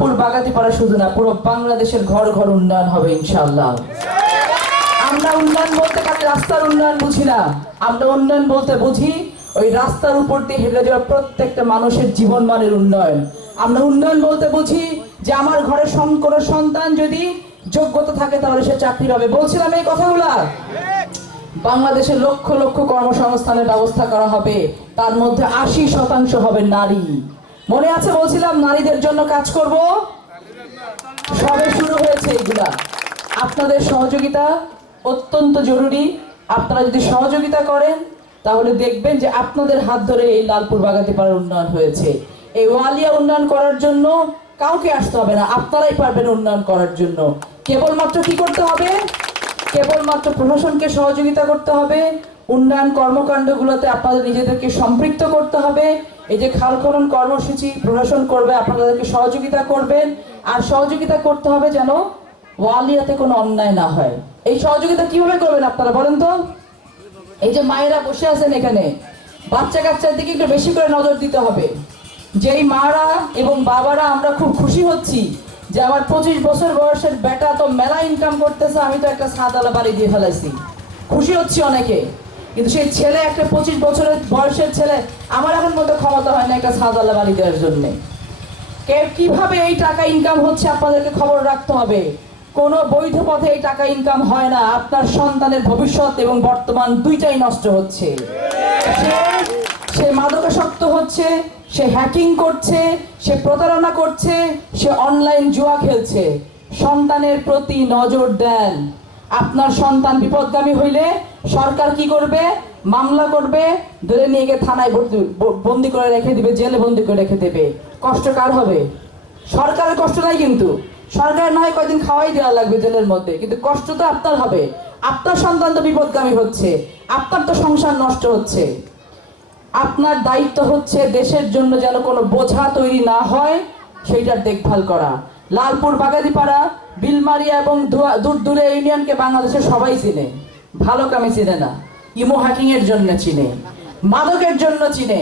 লালপুর বাগাতিপাড়া শুধু না, পুরো বাংলাদেশের ঘর ঘর উন্নয়ন হবে ইনশাআল্লাহ। আমরা উন্নয়ন বলতে খালি রাস্তার উন্নয়ন বুঝি না, আমরা উন্নয়ন বলতে বুঝি ওই রাস্তার উপর দিয়ে হেঁটে যাওয়া প্রত্যেকটা মানুষের জীবন মানের উন্নয়ন। আমরা উন্নয়ন বলতে বুঝি যে আমার ঘরে কোনো সন্তান যদি যোগ্যতা থাকে তাহলে সে চাকরি পাবে। বলছিলাম এই কথাগুলা। বাংলাদেশে লক্ষ লক্ষ কর্মসংস্থানের ব্যবস্থা করা হবে, তার মধ্যে 80% হবে নারী। মনে আছে বলছিলাম নারীদের জন্য কাজ করব, সবে শুরু হয়েছে এগুলা। আপনাদের সহযোগিতা অত্যন্ত জরুরি। আপনারা যদি সহযোগিতা করেন তাহলে দেখবেন যে আপনাদের হাত ধরে এই লালপুর বাগাতিপাড়ার উন্নয়ন হয়েছে। এই ওয়ালিয়া উন্নয়ন করার জন্য কাউকে আসতে হবে না, আপনারাই পারবেন উন্নয়ন করার জন্য। কেবলমাত্র কি করতে হবে? কেবলমাত্র প্রশাসনকে সহযোগিতা করতে হবে, উন্নয়ন কর্মকাণ্ডগুলোতে আপনাদের নিজেদেরকে সম্পৃক্ত করতে হবে। এই যে খাল খনন কর্মসূচি প্রশাসন করবে, আপনাদেরকে সহযোগিতা করবেন। আর সহযোগিতা করতে হবে যেন ওয়ালিয়াতে কোনো অন্যায় না হয়। এই সহযোগিতা কিভাবে করবেন আপনারা বলেন তো? এই যে মায়েরা বসে আছেন এখানে, বাচ্চা কাচ্চার দিকে একটু বেশি করে নজর দিতে হবে। যেই মারা এবং বাবারা আমরা খুব খুশি হচ্ছি যে আমার 25 বছর বয়সের বেটা তো মেলা ইনকাম করতেছে, আমি তো একটা ছাদওয়ালা বাড়ি দিয়ে ফেলাইছি, খুশি হচ্ছি অনেকে। কিন্তু সেই ছেলে, একটা 25 বছরের বয়সের ছেলে, আমার এখন মতো ক্ষমতা হয় না একটা ছাদওয়ালা বাড়ি দেওয়ার জন্য। কিভাবে এই টাকা ইনকাম হচ্ছে আপনাদেরকে খবর রাখতে হবে। কোনো বৈধ পথে এই টাকা ইনকাম হয় না। আপনার সন্তানের ভবিষ্যৎ এবং বর্তমান দুইটাই নষ্ট হচ্ছে। সে মাদকাসক্ত হচ্ছে, সে হ্যাকিং করছে, সে প্রতারণা করছে, সে অনলাইন জুয়া খেলছে। সন্তানের প্রতি নজর দেন। আপনার সন্তান বিপদগামী হইলে সরকার কি করবে? মামলা করবে, ধরে নিয়ে গিয়ে থানায় বন্দি করে রেখে দিবে, জেলে বন্দি করে রেখে দেবে। কষ্ট কার হবে? সরকারের কষ্ট নাই, কিন্তু সরকার নয় কয়দিন খাওয়াই দেওয়া লাগবে জেলের মধ্যে, কিন্তু কষ্ট তো আপনার হবে। আপনার সন্তান তো বিপদগামী হচ্ছে, আপনার তো সংসার নষ্ট হচ্ছে। আপনার দায়িত্ব হচ্ছে দেশের জন্য যেন কোনো বোঝা তৈরি না হয় সেইটার দেখভাল করা। লালপুর বাগাতিপাড়া, বিলমারিয়া এবং দূরে ইউনিয়নকে বাংলাদেশের সবাই চিনে, ভালো কামে চিনে না, ইমো হ্যাকিং এর জন্য চিনে, মাদকের জন্য চিনে।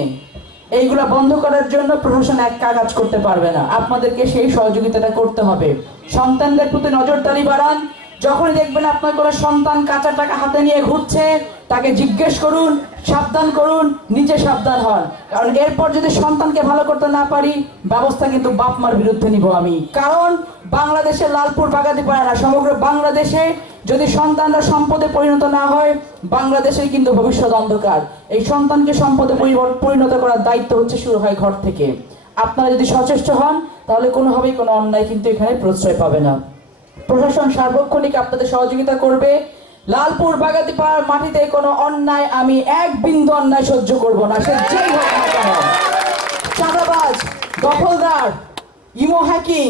এইগুলা বন্ধ করার জন্য প্রশাসন এক কাজ করতে পারবে না, আপনাদেরকে সেই সহযোগিতাটা করতে হবে। সন্তানদের প্রতি নজরদারি বাড়ান। যখন দেখবেন আপনার কোনো সন্তান কাঁচা টাকা হাতে নিয়ে ঘুরছে, তাকে জিজ্ঞেস করুন, সাবধান করুন, নিজে সাবধান হন। কারণ এরপর যদি সন্তানকে ভালো করতে না পারি, ব্যবস্থা কিন্তু বাপ মার বিরুদ্ধে নিব আমি। কারণ বাংলাদেশের লালপুর বাগাতিপাড়া না, সমগ্র বাংলাদেশে যদি সন্তানরা সম্পদে পরিণত না হয়, বাংলাদেশের কিন্তু ভবিষ্যৎ অন্ধকার। এই সন্তানকে সম্পদে পরিণত করার দায়িত্ব হচ্ছে শুরু হয় ঘর থেকে। আপনারা যদি সচেষ্ট হন তাহলে কোনোভাবেই কোনো অন্যায় কিন্তু এখানে প্রশ্রয় পাবে না। প্রশাসন সার্বক্ষণিক আপনাদের সহযোগিতা করবে। লালপুর বাগাতিপাড়ার মাটিতে কোনো অন্যায়, আমি এক বিন্দু অন্যায় সহ্য করব না, সে যেই হোক না কেন। চাঁদাবাজ, দখলদার, ইমো হ্যাকিং,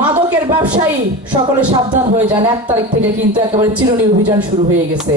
মাদকের ব্যবসায়ী, সকলে সাবধান হয়ে যান। 1 তারিখ থেকে কিন্তু একেবারে চিরুনি অভিযান শুরু হয়ে গেছে।